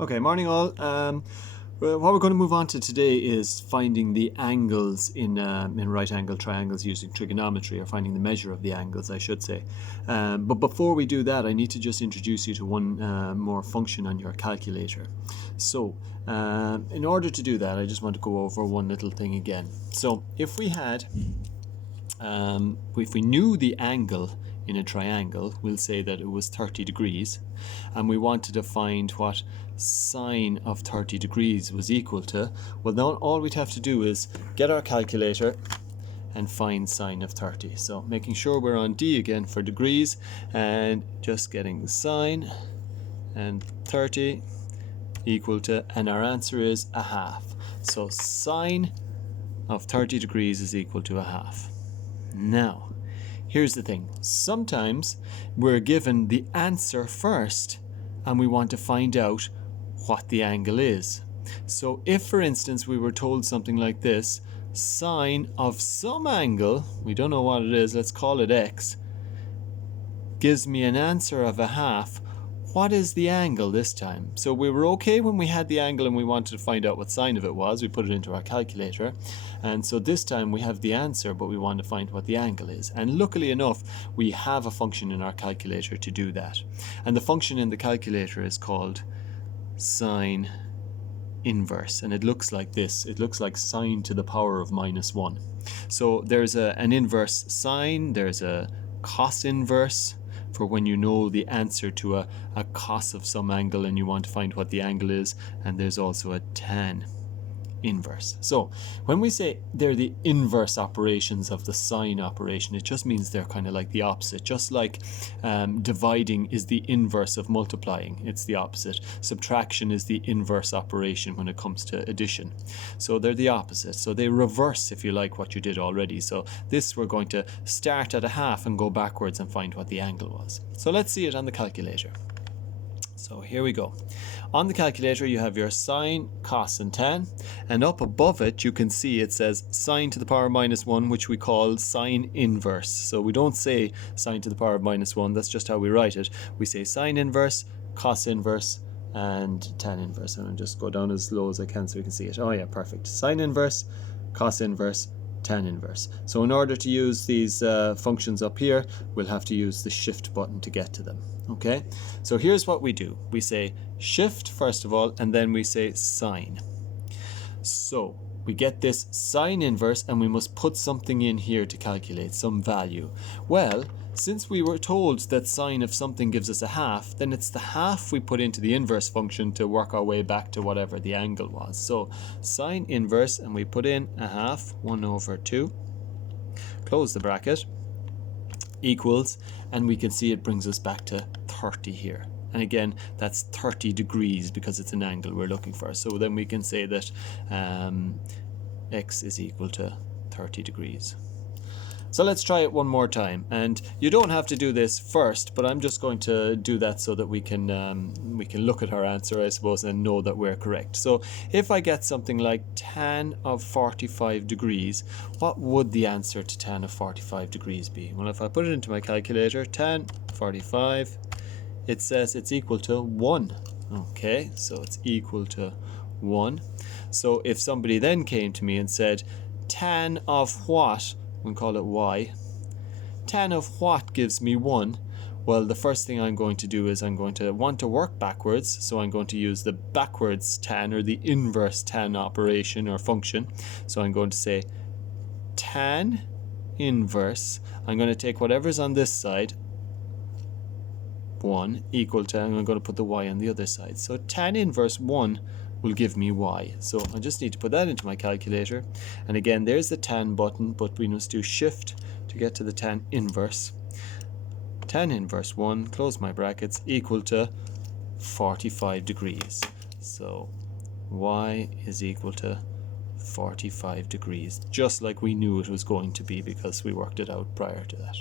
Okay, morning all. What we're going to move on to today is finding the angles in right angle triangles using trigonometry, or finding the measure of the angles, I should say. But before we do that, I need to just introduce you to one more function on your calculator. So, in order to do that, I just want to go over one little thing again. So, if we knew the angle in a triangle, we'll say that it was 30 degrees, and we wanted to find what sine of 30 degrees was equal to. Well, now all we'd have to do is get our calculator and find sine of 30. So making sure we're on D again for degrees, and just getting sine and 30 equal to, and our answer is a half. So sine of 30 degrees is equal to a half. Now, here's the thing. Sometimes we're given the answer first and we want to find out what the angle is. So if, for instance, we were told something like this, sine of some angle, we don't know what it is, let's call it x, gives me an answer of a half. What is the angle this time? So we were okay when we had the angle and we wanted to find out what sine of it was. We put it into our calculator. And so this time we have the answer, but we want to find what the angle is. And luckily enough, we have a function in our calculator to do that. And the function in the calculator is called sine inverse. And it looks like this. It looks like sine to the power of -1. So there's an inverse sine, there's a cos inverse, for when you know the answer to a cos of some angle and you want to find what the angle is, and there's also a tan inverse. So when we say they're the inverse operations of the sine operation, it just means they're kind of like the opposite. Just like dividing is the inverse of multiplying, it's the opposite. Subtraction is the inverse operation when it comes to addition. So they're the opposite. So they reverse, if you like, what you did already. So this, we're going to start at a half and go backwards and find what the angle was. So let's see it on the calculator. So here we go. On the calculator you have your sine, cos and tan, and up above it you can see it says sine to the power of -1, which we call sine inverse. So we don't say sine to the power of -1, that's just how we write it. We say sine inverse, cos inverse and tan inverse. And I'll just go down as low as I can so we can see it. Oh yeah, perfect. Sine inverse, cos inverse, tan inverse. So in order to use these functions up here, we'll have to use the shift button to get to them. Okay, so here's what we do. We say shift first of all, and then we say sine. So we get this sine inverse, and we must put something in here to calculate some value. Well, since we were told that sine of something gives us a half, then it's the half we put into the inverse function to work our way back to whatever the angle was. So sine inverse, and we put in a half, 1/2, close the bracket, equals, and we can see it brings us back to 30 here. And again, that's 30 degrees because it's an angle we're looking for. So then we can say that x is equal to 30 degrees. So let's try it one more time, and you don't have to do this first, but I'm just going to do that so that we can look at our answer, I suppose, and know that we're correct. So if I get something like tan of 45 degrees, what would the answer to tan of 45 degrees be? Well, if I put it into my calculator, tan 45, it says it's equal to 1. Okay, so it's equal to 1. So if somebody then came to me and said, tan of what? We'll call it y. Tan of what gives me 1? Well, the first thing I'm going to do is I'm going to want to work backwards, so I'm going to use the backwards tan, or the inverse tan operation or function. So I'm going to say tan inverse, I'm going to take whatever's on this side, 1, equal to, and I'm going to put the y on the other side. So tan inverse 1 will give me y. So I just need to put that into my calculator. And again, there's the tan button, but we must do shift to get to the tan inverse. Tan inverse 1, close my brackets, equal to 45 degrees. So y is equal to 45 degrees, just like we knew it was going to be because we worked it out prior to that.